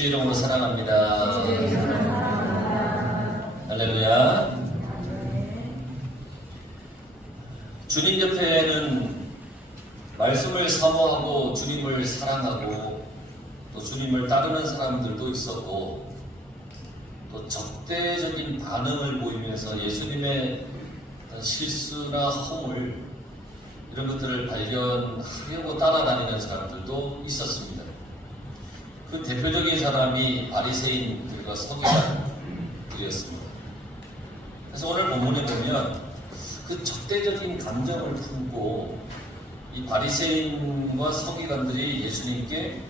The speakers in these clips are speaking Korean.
주 이름으로 사랑합니다. 할렐루야. 주님 옆에는 말씀을 사모하고 주님을 사랑하고 또 주님을 따르는 사람들도 있었고, 또 적대적인 반응을 보이면서 예수님의 실수나 허물 이런 것들을 발견하려고 따라다니는 사람들도 있었습니다. 그 대표적인 사람이 바리새인들과 서기관들이었습니다. 그래서 오늘 본문에 보면 그 적대적인 감정을 품고 이 바리새인과 서기관들이 예수님께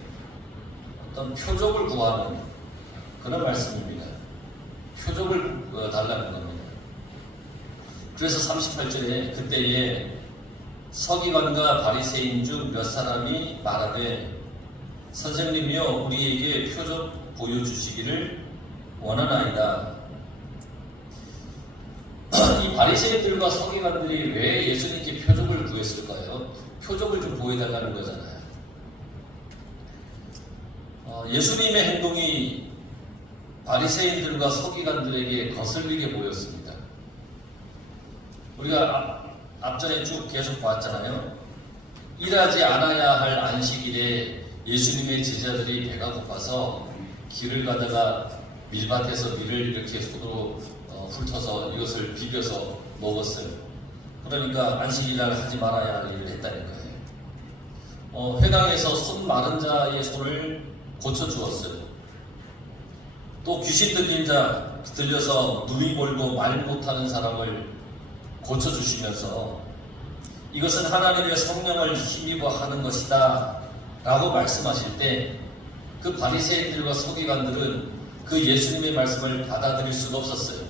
어떤 표적을 구하는 그런 말씀입니다. 표적을 달라는 겁니다. 그래서 38절에 그때에 서기관과 바리새인 중 몇 사람이 말하되 선생님이여 우리에게 표적 보여주시기를 원하나이다. 이 바리새인들과 서기관들이 왜 예수님께 표적을 구했을까요? 표적을 좀 보여달라는 거잖아요. 예수님의 행동이 바리새인들과 서기관들에게 거슬리게 보였습니다. 우리가 앞전에 쭉 계속 봤잖아요. 일하지 않아야 할 안식일에 예수님의 제자들이 배가 고파서 길을 가다가 밀밭에서 밀을 이렇게 손으로 훑어서 이것을 비벼서 먹었어요. 그러니까 안식일날 하지 말아야 할 일을 했다는 거예요. 회당에서 손 마른 자의 손을 고쳐주었어요. 또 귀신 들린 자 들려서 눈이 멀고 말 못하는 사람을 고쳐주시면서 이것은 하나님의 성령을 힘입어 하는 것이다 라고 말씀하실 때 그 바리새인들과 서기관들은 그 예수님의 말씀을 받아들일 수가 없었어요.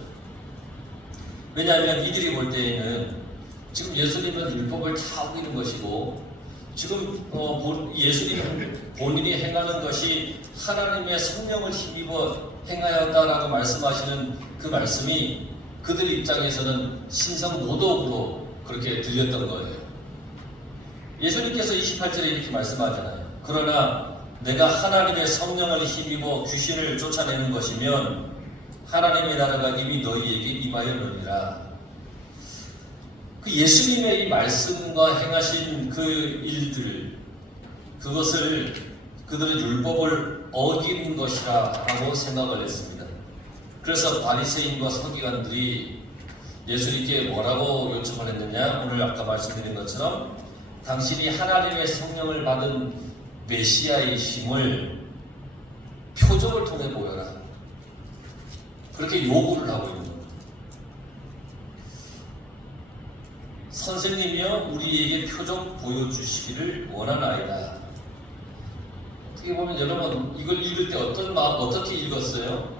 왜냐하면 이들이 볼 때에는 지금 예수님은 율법을 다 어기는 것이고 지금 예수님은 본인이 행하는 것이 하나님의 성령을 힘입어 행하였다라고 말씀하시는 그 말씀이 그들 입장에서는 신성모독으로 그렇게 들렸던 거예요. 예수님께서 28절에 이렇게 말씀하잖아요. 그러나 내가 하나님의 성령을 힘입어 귀신을 쫓아내는 것이면 하나님의 나라가 이미 너희에게 임하였느니라. 그 예수님의 이 말씀과 행하신 그 일들, 그것을 그들은 율법을 어긴 것이라고 생각을 했습니다. 그래서 바리새인과 서기관들이 예수님께 뭐라고 요청을 했느냐? 오늘 아까 말씀드린 것처럼 당신이 하나님의 성령을 받은 메시아의 힘을 표적을 통해 보여라. 그렇게 요구를 하고 있는 겁니다. 선생님이여 우리에게 표적 보여주시기를 원하나이다. 어떻게 보면 여러분 이걸 읽을 때 어떻게 읽었어요?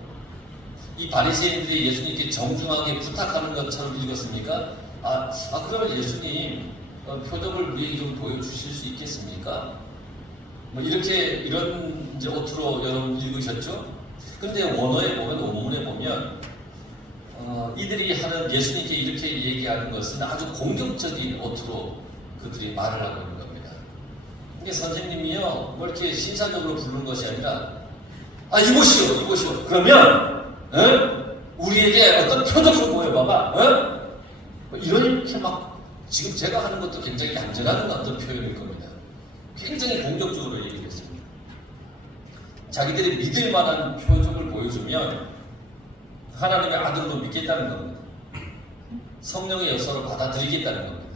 이 바리새인들이 예수님께 정중하게 부탁하는 것처럼 읽었습니까? 그러면 예수님 표적을 우리에게 좀 보여주실 수 있겠습니까? 이런 이제 어투로 여러분 읽으셨죠? 그런데 원어에 보면, 원문에 보면 이들이 하는 예수님께 이렇게 얘기하는 것은 아주 공격적인 어투로 그들이 말을 하고 있는 겁니다. 이게 선생님이요 이렇게 신사적으로 부르는 것이 아니라 이보시오 그러면 우리에게 어떤 표적 좀 보여봐봐. 이렇게 막 지금 제가 하는 것도 굉장히 얌전한 어떤 표현일 겁니다. 굉장히 공격적으로 얘기를 했습니다. 자기들이 믿을 만한 표적을 보여주면 하나님의 아들로 믿겠다는 겁니다. 성령의 역사를 받아들이겠다는 겁니다.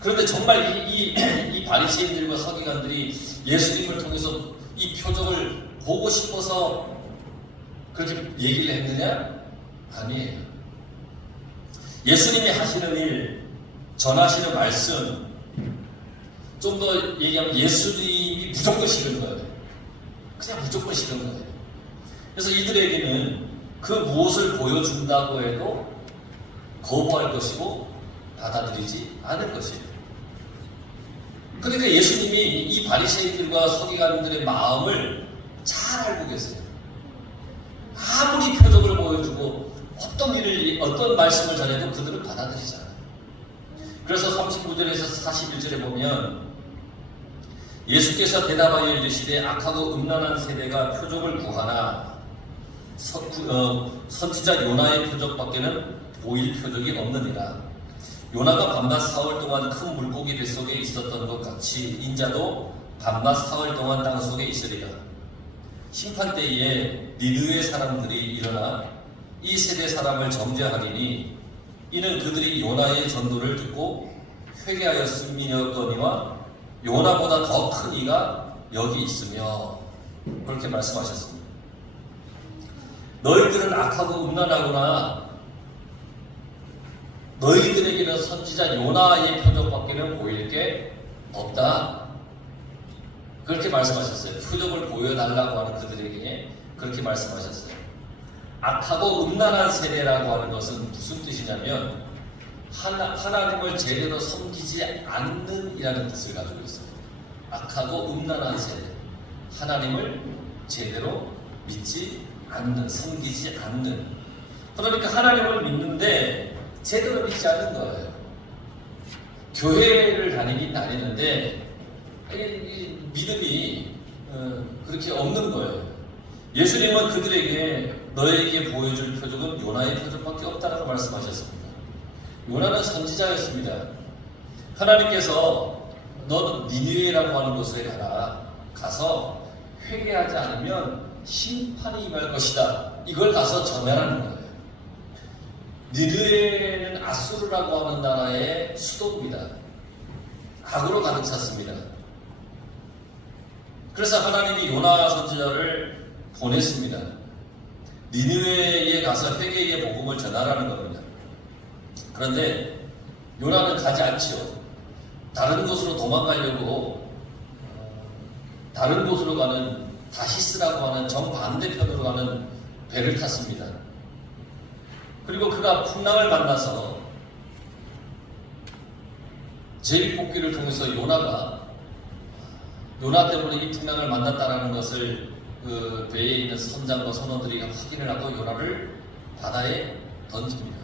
그런데 정말 이 바리새인들과 서기관들이 예수님을 통해서 이 표적을 보고 싶어서 그렇게 얘기를 했느냐? 아니에요. 예수님이 하시는 일, 전하시는 말씀, 좀 더 얘기하면 예수님이 무조건 싫은 거예요. 그냥 무조건 싫은 거예요. 그래서 이들에게는 그 무엇을 보여준다고 해도 거부할 것이고 받아들이지 않을 것이에요. 그러니까 예수님이 이 바리새인들과 서기관들의 마음을 잘 알고 계세요. 아무리 표적을 보여주고 어떤 말씀을 전해도 그들은 받아들이지 않아요. 그래서 39절에서 41절에 보면 예수께서 대답하여 이르시되 악하고 음란한 세대가 표적을 구하나 선지자 요나의 표적밖에는 보일 표적이 없느니라. 요나가 밤낮 사흘 동안 큰 물고기 뱃속에 있었던 것 같이 인자도 밤낮 사흘 동안 땅속에 있으리라. 심판 때에 니느웨 사람들이 일어나 이 세대 사람을 정죄하리니 이는 그들이 요나의 전도를 듣고 회개하였음이었거니와 요나보다 더 큰 이가 여기 있으며, 그렇게 말씀하셨습니다. 너희들은 악하고 음란하구나. 너희들에게는 선지자 요나의 표적밖에는 보일 게 없다. 그렇게 말씀하셨어요. 표적을 보여달라고 하는 그들에게 그렇게 말씀하셨어요. 악하고 음란한 세대라고 하는 것은 무슨 뜻이냐면 하나님을 제대로 섬기지 않는 이라는 뜻을 가지고 있습니다. 악하고 음란한 세대, 하나님을 제대로 믿지 않는, 섬기지 않는. 그러니까 하나님을 믿는데 제대로 믿지 않는 거예요. 교회를 다니는데 믿음이 그렇게 없는 거예요. 예수님은 그들에게 너에게 보여줄 표적은 요나의 표적밖에 없다라고 말씀하셨습니다. 요나는 선지자였습니다. 하나님께서 너는 니느웨라고 하는 곳에 가서 회개하지 않으면 심판이 임할 것이다. 이걸 가서 전하라는 거예요. 니느웨는 아수르라고 하는 나라의 수도입니다. 악으로 가득 찼습니다. 그래서 하나님이 요나 선지자를 보냈습니다. 니느웨에 가서 회개의 복음을 전하라는 겁니다. 그런데 요나는 가지 않지요. 다른 곳으로 도망가려고 다른 곳으로 가는 다시스라고 하는 정반대편으로 가는 배를 탔습니다. 그리고 그가 풍랑을 만나서 제비뽑기를 통해서 요나 때문에 이 풍랑을 만났다는 것을 그 배에 있는 선장과 선원들이 확인을 하고 요나를 바다에 던집니다.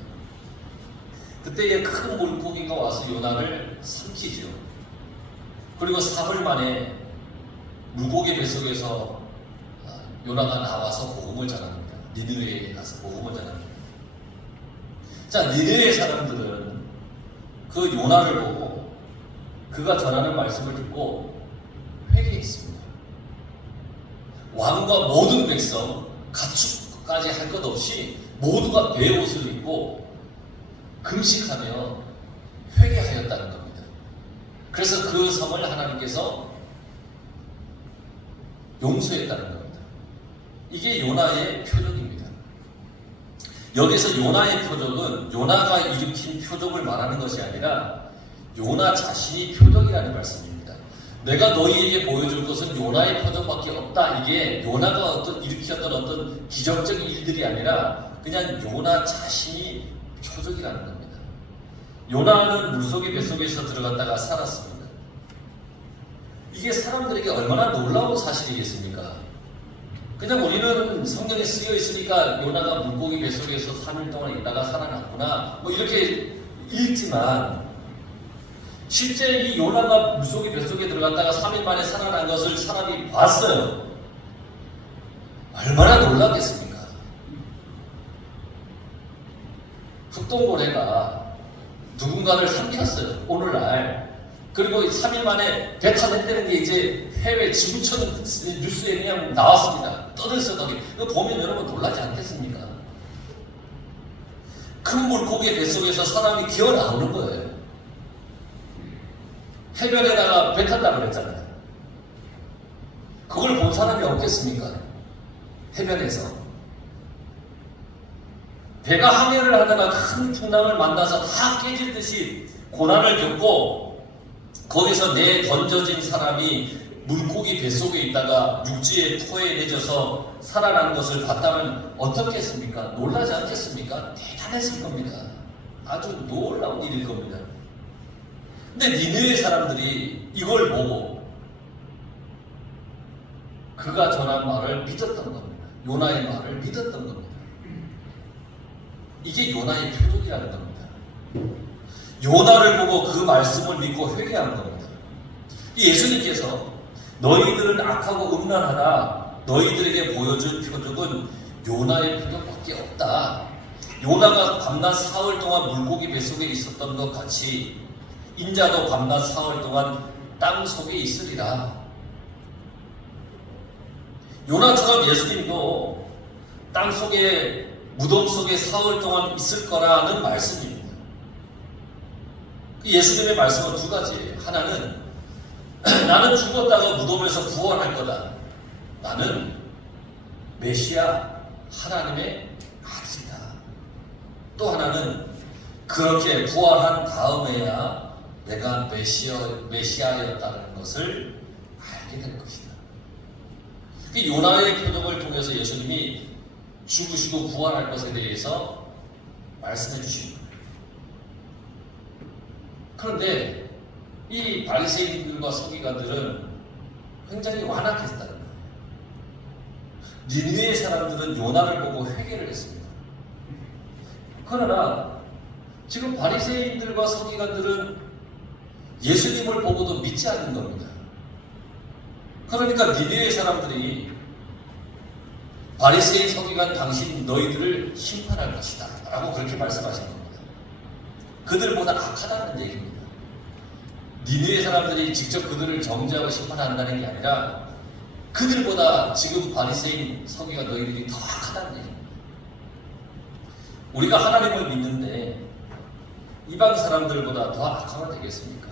그때에 큰 물고기가 와서 요나를 삼키죠. 그리고 사흘 만에 물고기 뱃속에서 요나가 나와서 복음을 전합니다. 니느웨에 가서 복음을 전합니다. 자, 니느웨 사람들은 그 요나를 보고 그가 전하는 말씀을 듣고 회개했습니다. 왕과 모든 백성, 가축까지 할 것 없이 모두가 베옷을 입고 금식하며 회개하였다는 겁니다. 그래서 그 성을 하나님께서 용서했다는 겁니다. 이게 요나의 표적입니다. 여기서 요나의 표적은 요나가 일으킨 표적을 말하는 것이 아니라 요나 자신이 표적이라는 말씀입니다. 내가 너희에게 보여줄 것은 요나의 표적밖에 없다. 이게 요나가 일으켰던 어떤 기적적인 일들이 아니라 그냥 요나 자신이 표적이라는 겁니다. 요나는 물속의 뱃속에서 들어갔다가 살았습니다. 이게 사람들에게 얼마나 놀라운 사실이겠습니까? 그냥 우리는 성경에 쓰여 있으니까 요나가 물고기 뱃속에서 3일 동안 있다가 살아났구나 이렇게 읽지만 실제 이 요나가 물속의 뱃속에 들어갔다가 3일 만에 살아난 것을 사람이 봤어요. 얼마나 놀랐겠습니까? 흑동고래가 누군가를 삼켰어요. 오늘날. 그리고 3일 만에 배탈했다는 게 이제 해외 지구촌 뉴스에 그냥 나왔습니다. 떠들썩하게. 이거 보면 여러분 놀라지 않겠습니까? 큰 물고기 뱃속에서 사람이 기어 나오는 거예요. 해변에다가 배 탔다고 그랬잖아요. 그걸 본 사람이 없겠습니까? 해변에서. 배가 항해를 하다가 큰 풍랑을 만나서 다 깨질 듯이 고난을 겪고 거기서 던져진 사람이 물고기 뱃속에 있다가 육지에 토해내져서 살아난 것을 봤다면 어떻겠습니까? 놀라지 않겠습니까? 대단했을 겁니다. 아주 놀라운 일일 겁니다. 근데 니느웨 사람들이 이걸 보고 그가 전한 말을 믿었던 겁니다. 요나의 말을 믿었던 겁니다. 이게 요나의 표적이라는 겁니다. 요나를 보고 그 말씀을 믿고 회개한 겁니다. 예수님께서 너희들은 악하고 음란하다. 너희들에게 보여준 표적은 요나의 표적밖에 없다. 요나가 밤낮 사흘 동안 물고기 뱃속에 있었던 것 같이 인자도 밤낮 사흘 동안 땅 속에 있으리라. 요나처럼 예수님도 땅 속에 무덤 속에 사흘 동안 있을 거라는 말씀입니다. 예수님의 말씀은 두 가지예요. 하나는 나는 죽었다가 무덤에서 부활할 거다. 나는 메시아 하나님의 아들이다. 또 하나는 그렇게 부활한 다음에야 내가 메시아였다는 것을 알게 될 것이다. 요나의 표적을 통해서 예수님이 죽으시고 부활할 것에 대해서 말씀해 주십니다. 그런데 이 바리새인들과 서기관들은 굉장히 완악했다는 거예요. 니느웨 사람들은 요나를 보고 회개를 했습니다. 그러나 지금 바리새인들과 서기관들은 예수님을 보고도 믿지 않는 겁니다. 그러니까 니느웨 사람들이 바리새인 서기관 당신 너희들을 심판할 것이다 라고 그렇게 말씀하신 겁니다. 그들보다 악하다는 얘기입니다. 니느웨 사람들이 직접 그들을 정죄하고 심판한다는 게 아니라 그들보다 지금 바리새인 서기관 너희들이 더 악하다는 얘기입니다. 우리가 하나님을 믿는데 이방 사람들보다 더 악하면 되겠습니까?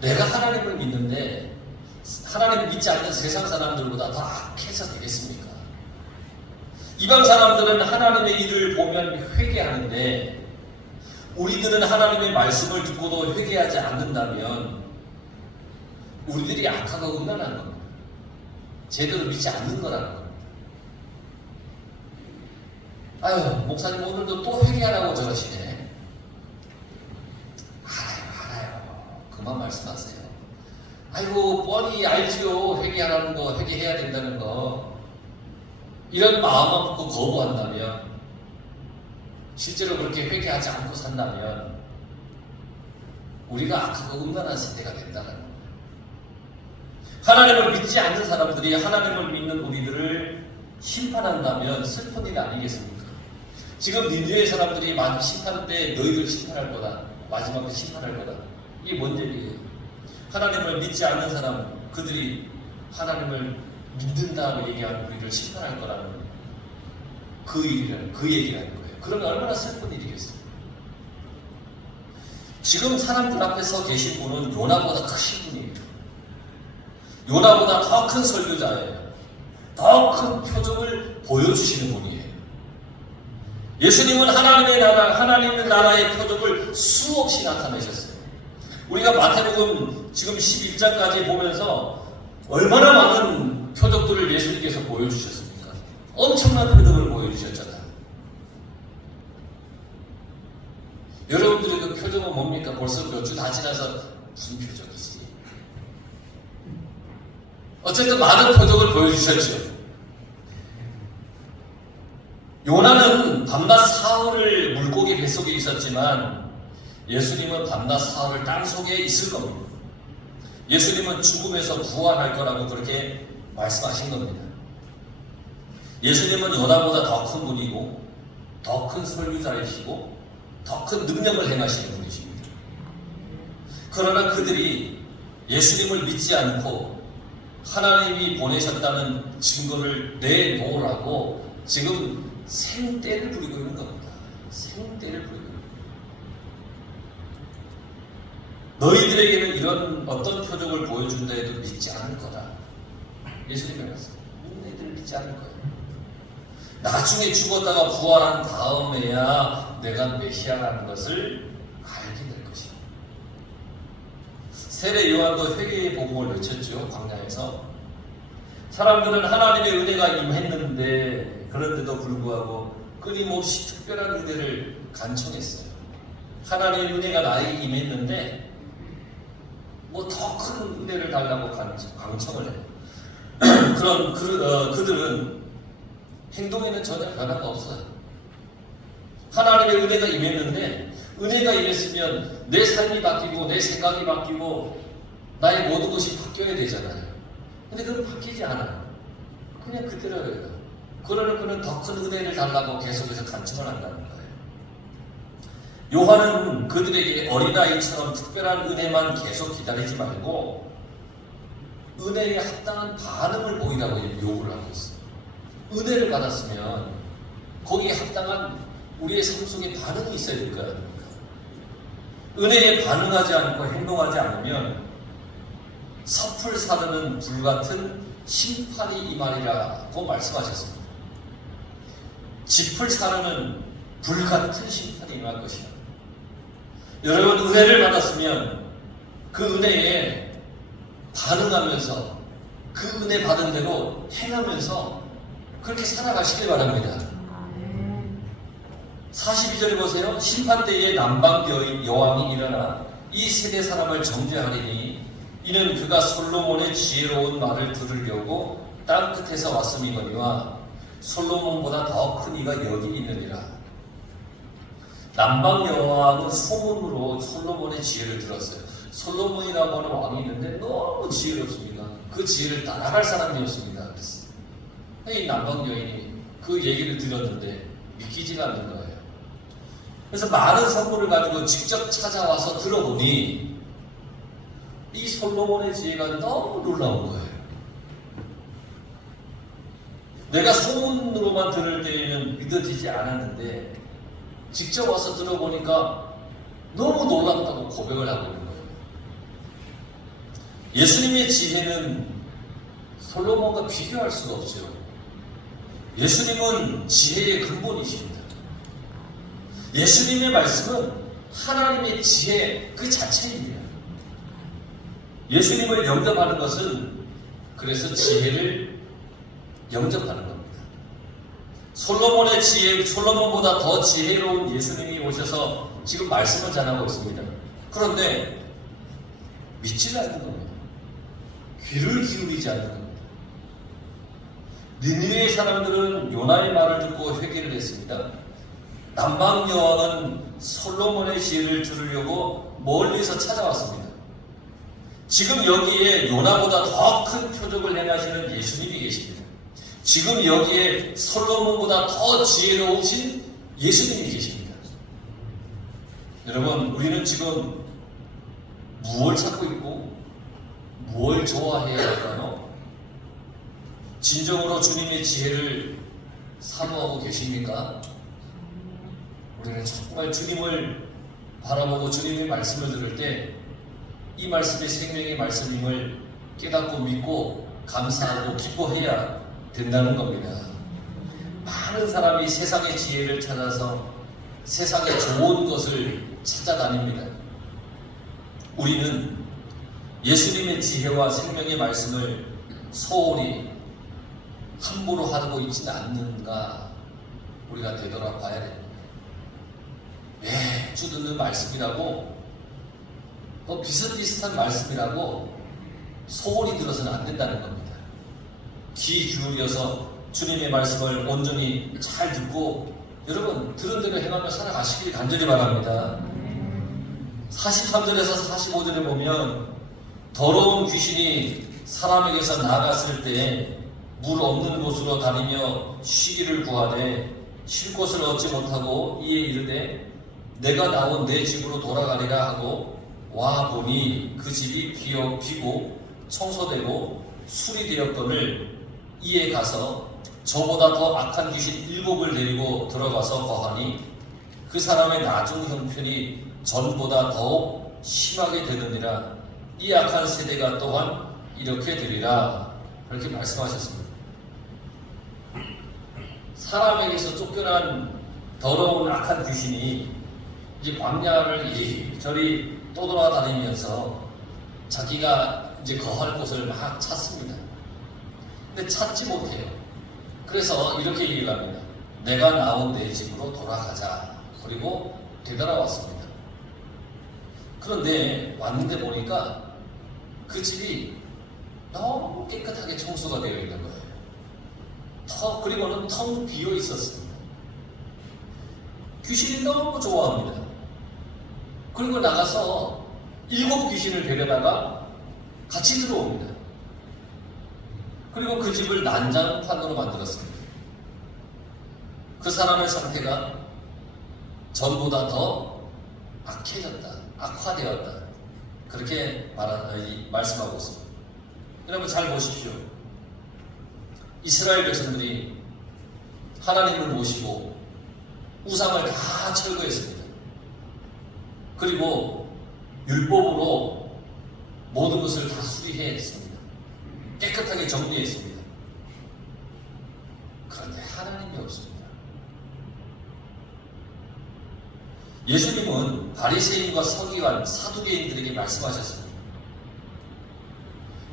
내가 하나님을 믿는데 하나님 믿지 않는 세상 사람들보다 더 악해서 되겠습니까? 이방 사람들은 하나님의 일을 보면 회개하는데 우리들은 하나님의 말씀을 듣고도 회개하지 않는다면 우리들이 악하고 음란한 겁니다. 제대로 믿지 않는 거라는 겁니다. 아유, 목사님 오늘도 또 회개하라고 저러시네. 알아요. 그만 말씀하세요. 아이고, 뻔히 알지요. 회개하라는 거, 회개해야 된다는 거. 이런 마음만 먹고 거부한다면, 실제로 그렇게 회개하지 않고 산다면, 우리가 악하고 음란한 세대가 된다는 겁니다. 하나님을 믿지 않는 사람들이 하나님을 믿는 우리들을 심판한다면 슬픈 일 아니겠습니까? 지금 니느웨 사람들이 심판 때 너희들 심판할 거다. 마지막 때 심판할 거다. 이게 뭔 얘기예요? 하나님을 믿지 않는 사람, 그들이 하나님을 믿는다고 얘기하는 우리를 심판할 거라는 그 얘기라는 거예요. 그러면 얼마나 슬픈 일이겠어요? 지금 사람들 앞에 서 계신 분은 요나보다 크신 분입니다. 요나보다 더 큰 설교자예요. 더 큰 표적을 보여주시는 분이에요. 예수님은 하나님의 나라의 표적을 수없이 나타내셨어요. 우리가 마태복음 지금 11장까지 보면서 얼마나 많은 표적들을 예수님께서 보여주셨습니까? 엄청난 표적을 보여주셨잖아요. 여러분들의 그 표적은 뭡니까? 벌써 몇 주 다 지나서 무슨 표적이지? 어쨌든 많은 표적을 보여주셨죠. 요나는 밤낮 사흘을 물고기 뱃속에 있었지만 예수님은 밤낮 사흘을 땅 속에 있을 겁니다. 예수님은 죽음에서 부활할 거라고 그렇게 말씀하신 겁니다. 예수님은 요나보다 더 큰 분이고 더 큰 설교자이시고 더 큰 능력을 행하시는 분이십니다. 그러나 그들이 예수님을 믿지 않고 하나님이 보내셨다는 증거를 내놓으라고 지금 생떼를 부리고 있는 겁니다. 생떼를 부리고 있는 겁니다. 너희들에게는 이런 어떤 표적을 보여준다 해도 믿지 않을 거다. 예수님이 말씀하셨어요. 너희들 믿지 않을 거예요. 나중에 죽었다가 부활한 다음에야 내가 메시아라는 것을 알게 될 것이다. 세례 요한도 회개의 복음을 외쳤죠. 광야에서. 사람들은 하나님의 은혜가 임했는데 그런데도 불구하고 끊임없이 특별한 은혜를 간청했어요. 하나님의 은혜가 나에게 임했는데 뭐 더 큰 은혜를 달라고 간청을 해요. 그들은 행동에는 전혀 변화가 없어요. 하나님의 은혜가 임했는데 은혜가 임했으면 내 삶이 바뀌고 내 생각이 바뀌고 나의 모든 것이 바뀌어야 되잖아요. 근데 그건 바뀌지 않아요. 그냥 그대로예요. 그러는 그는 더 큰 은혜를 달라고 계속해서 간청을 한다는 거예요. 요한은 그들에게 어린아이처럼 특별한 은혜만 계속 기다리지 말고 은혜에 합당한 반응을 보이라고 요구를 하고 있어요. 은혜를 받았으면 거기에 합당한 우리의 삶 속에 반응이 있어야 될 거 아닙니까? 은혜에 반응하지 않고 행동하지 않으면 섣불 사르는 불같은 심판이 임하리라고 말씀하셨습니다. 짚을 사르는 불같은 심판이 임할 것이다. 여러분, 은혜를 받았으면 그 은혜에 반응하면서 그 은혜 받은 대로 행하면서 그렇게 살아가시길 바랍니다. 42절에 보세요. 심판대에 남방 여왕이 일어나 이 세대 사람을 정죄하리니 이는 그가 솔로몬의 지혜로운 말을 들으려고 땅 끝에서 왔음이거니와 솔로몬보다 더 큰 이가 여기 있느니라. 남방 여왕은 소문으로 솔로몬의 지혜를 들었어요. 솔로몬이라고 하는 왕이 있는데 너무 지혜롭습니다. 그 지혜를 따라갈 사람이 없습니다. 그랬어요. 이 남방 여인이 그 얘기를 들었는데 믿기지가 않는 거예요. 그래서 많은 선물을 가지고 직접 찾아와서 들어보니 이 솔로몬의 지혜가 너무 놀라운 거예요. 내가 소문으로만 들을 때에는 믿어지지 않았는데 직접 와서 들어보니까 너무 놀랍다고 고백을 하고 있는 거예요. 예수님의 지혜는 솔로몬과 비교할 수가 없어요. 예수님은 지혜의 근본이십니다. 예수님의 말씀은 하나님의 지혜 그 자체입니다. 예수님을 영접하는 것은 그래서 지혜를 영접하는 겁니다. 솔로몬의 지혜, 솔로몬보다 더 지혜로운 예수님이 오셔서 지금 말씀을 전하고 있습니다. 그런데 믿지는 않는 겁니다. 귀를 기울이지 않는 겁니다. 니느웨의 사람들은 요나의 말을 듣고 회개를 했습니다. 남방 여왕은 솔로몬의 지혜를 들으려고 멀리서 찾아왔습니다. 지금 여기에 요나보다 더 큰 표적을 행하시는 예수님이 계십니다. 지금 여기에 솔로몬보다 더 지혜로우신 예수님이 계십니다. 여러분, 우리는 지금 무엇을 찾고 있고 무엇을 좋아해야 할까요? 진정으로 주님의 지혜를 사모하고 계십니까? 우리는 정말 주님을 바라보고 주님의 말씀을 들을 때 이 말씀이 생명의 말씀임을 깨닫고 믿고 감사하고 기뻐해야 된다는 겁니다. 많은 사람이 세상의 지혜를 찾아서 세상의 좋은 것을 찾아다닙니다. 우리는 예수님의 지혜와 생명의 말씀을 소홀히 함부로 하고 있지는 않는가 우리가 되돌아봐야 됩니다. 매주 듣는 말씀이라고 또 비슷비슷한 말씀이라고 소홀히 들어서는 안 된다는 겁니다. 귀 기울여서 주님의 말씀을 온전히 잘 듣고 여러분 들은 대로 행하며 살아가시길 간절히 바랍니다. 43절에서 45절에 보면 더러운 귀신이 사람에게서 나갔을 때 물 없는 곳으로 다니며 쉬기를 구하되 쉴 곳을 얻지 못하고 이에 이르되 내가 나온 내 집으로 돌아가리라 하고 와 보니 그 집이 비고 청소되고 수리되었거늘 이에 가서 저보다 더 악한 귀신 7을 데리고 들어가서 거하니 그 사람의 나중 형편이 전보다 더욱 심하게 되느니라. 이 악한 세대가 또한 이렇게 되리라. 그렇게 말씀하셨습니다. 사람에게서 쫓겨난 더러운 악한 귀신이 이제 광야를 이리저리 떠돌아다니면서 자기가 이제 거할 곳을 막 찾습니다. 근데 찾지 못해요. 그래서 이렇게 얘기를 합니다. 내가 나온 내 집으로 돌아가자. 그리고 되돌아왔습니다. 그런데 왔는데 보니까 그 집이 너무 깨끗하게 청소가 되어 있는 거예요. 그리고는 텅 비어 있었습니다. 귀신이 너무 좋아합니다. 그리고 나가서 7 귀신을 데려다가 같이 들어옵니다. 그리고 그 집을 난장판으로 만들었습니다. 그 사람의 상태가 전보다 더 악해졌다, 악화되었다. 그렇게 말씀하고 있습니다. 여러분 잘 보십시오. 이스라엘 백성들이 하나님을 모시고 우상을 다 철거했습니다. 그리고 율법으로 모든 것을 다 수리했습니다. 깨끗하게 정리했습니다. 그런데 하나님이 없습니다. 예수님은 바리새인과 서기관, 사두개인들에게 말씀하셨습니다.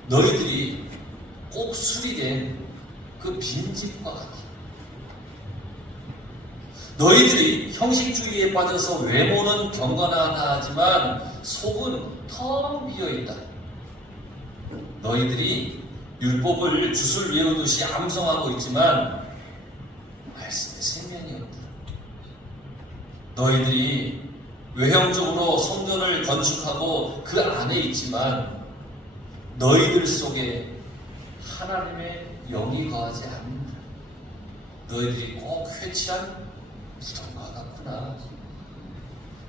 너희들이 꼭 수리된 그 빈집과 같아. 너희들이 형식주의에 빠져서 외모는 경건하다 하지만 속은 텅 비어있다. 너희들이 율법을 주술 외우듯이 암송하고 있지만 말씀에 생명이 없다. 너희들이 외형적으로 성전을 건축하고 그 안에 있지만 너희들 속에 하나님의 영이 거하지 않는다. 너희들이 꼭 회치한 기도가 같구나.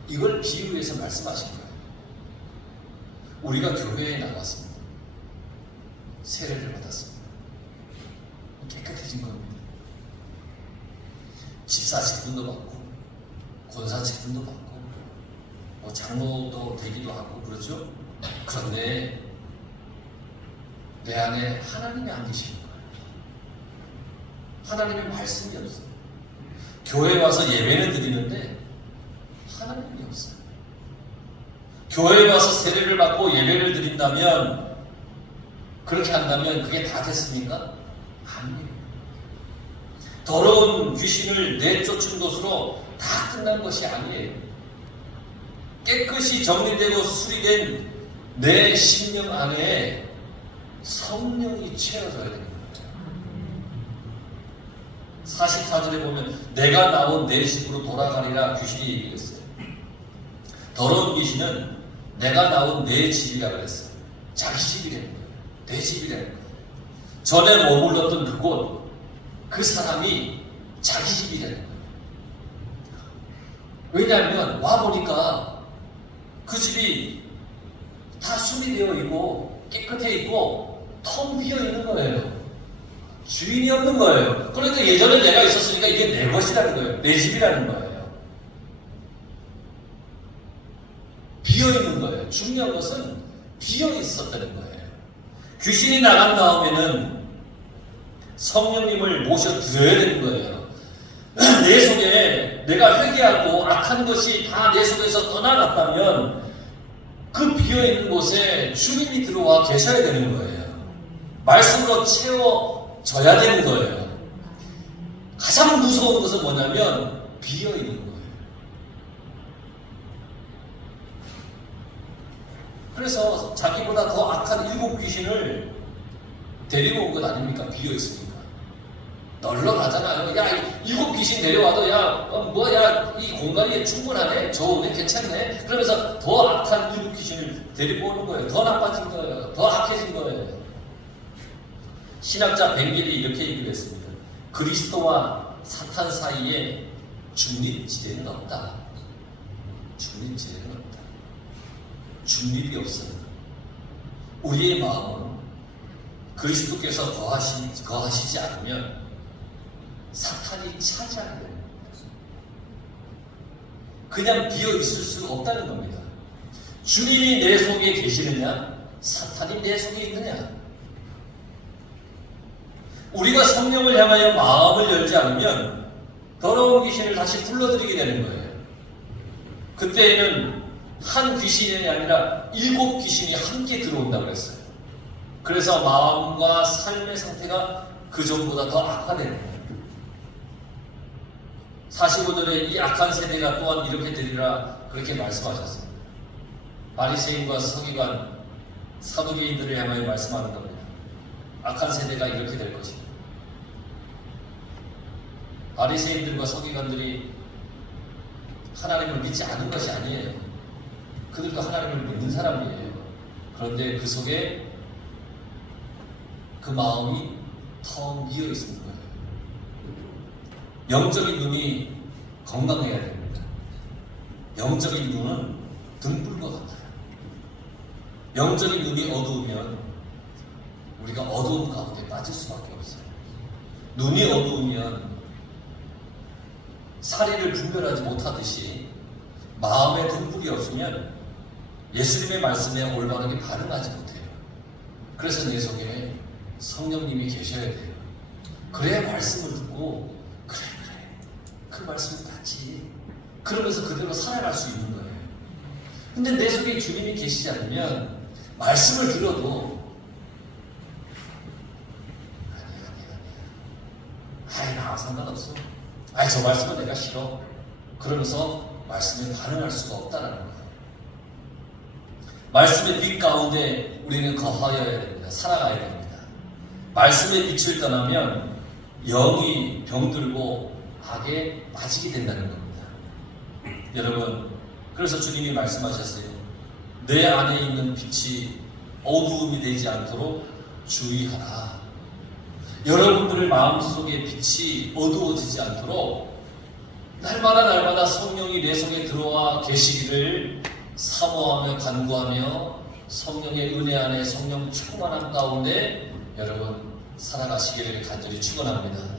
이걸 비유해서 말씀하신 거예요. 우리가 교회에 나갔습니다. 세례를 받았습니다. 깨끗해진 겁니다. 집사 직분도 받고 권사 직분도 받고 장로도 되기도 하고 그렇죠? 그런데 내 안에 하나님이 안 계시는 거예요. 하나님의 말씀이 없어요. 교회에 와서 예배는 드리는데 하나님이 없어요. 교회에 와서 세례를 받고 예배를 드린다면, 그렇게 한다면 그게 다 됐습니까? 아니에요. 더러운 귀신을 내쫓은 것으로 다 끝난 것이 아니에요. 깨끗이 정리되고 수리된 내 심령 안에 성령이 채워져야 됩니다. 44절에 보면 내가 나온 내 집으로 돌아가리라 귀신이 얘기했어요. 더러운 귀신은 내가 나온 내 집이라 그랬어요. 자기 집이라는 거예요. 내 집이라는 거예요. 전에 머물렀던 그곳, 그 사람이 자기 집이라는 거예요. 왜냐하면 와보니까 그 집이 다 수리되어 있고 깨끗해 있고 텅 비어 있는 거예요. 주인이 없는 거예요. 그러니까 예전에 내가 있었으니까 이게 내 것이라는 거예요. 내 집이라는 거예요. 비어 있는 거예요. 중요한 것은 비어 있었다는 거예요. 귀신이 나간 다음에는 성령님을 모셔 드려야 되는 거예요. 내 속에 내가 회개하고 악한 것이 다 내 속에서 떠나갔다면 그 비어있는 곳에 주님이 들어와 계셔야 되는 거예요. 말씀으로 채워져야 되는 거예요. 가장 무서운 것은 뭐냐면 비어있는 거예요. 그래서 자기보다 더 악한 7 귀신을 데리고 온 것 아닙니까? 비어있으니까. 널널하잖아요. 야, 7 귀신 내려와도 이 공간이 충분하네? 좋으네? 괜찮네? 그러면서 더 악한 7 귀신을 데리고 오는 거예요. 더 나빠진 거예요. 더 악해진 거예요. 신학자 벵겔이 이렇게 얘기를 했습니다. 그리스도와 사탄 사이에 중립지대는 없다. 중립지대는 없다. 중립이 없습니다. 우리의 마음은 그리스도께서 거하시지 않으면 사탄이 차지하게 됩니다. 그냥 비어 있을 수 없다는 겁니다. 주님이 내 속에 계시느냐, 사탄이 내 속에 있느냐. 우리가 성령을 향하여 마음을 열지 않으면 더러운 귀신을 다시 불러들이게 되는 거예요. 그때에는 한 귀신이 아니라 7 귀신이 함께 들어온다고 그랬어요. 그래서 마음과 삶의 상태가 그 전보다 더 악화되는 거예요. 45절에 이 악한 세대가 또한 이렇게 되리라 그렇게 말씀하셨습니다. 바리새인과 서기관, 사두개인들을 향하여 말씀하는 겁니다. 악한 세대가 이렇게 될 것입니다. 바리새인들과 서기관들이 하나님을 믿지 않은 것이 아니에요. 그들도 하나님을 믿는 사람이에요. 그런데 그 속에 그 마음이 텅 비어 있는 거예요. 영적인 눈이 건강해야 됩니다. 영적인 눈은 등불과 같아요. 영적인 눈이 어두우면 우리가 어두움 가운데 빠질 수밖에 없어요. 눈이 어두우면 사리를 분별하지 못하듯이 마음에 등불이 없으면 예수님의 말씀에 올바르게 반응하지 못해요. 그래서 내 속에 성령님이 계셔야 돼요. 그래야 말씀을 듣고 그래 그 말씀을 받지, 그러면서 그대로 살아갈 수 있는 거예요. 근데 내 속에 주님이 계시지 않으면 말씀을 들어도 아니 나 상관없어, 아니 저 말씀은 내가 싫어, 그러면서 말씀에 반응할 수가 없다는 거예요. 말씀의 빛 가운데 우리는 거하여야 됩니다. 살아가야 됩니다. 말씀의 빛을 떠나면 영이 병들고 악에 빠지게 된다는 겁니다. 여러분, 그래서 주님이 말씀하셨어요. 내 안에 있는 빛이 어두움이 되지 않도록 주의하라. 여러분들의 마음속에 빛이 어두워지지 않도록 날마다 성령이 내 속에 들어와 계시기를 사모하며 간구하며 성령의 은혜 안에 성령 충만함 가운데 여러분 살아가시기를 간절히 축원합니다.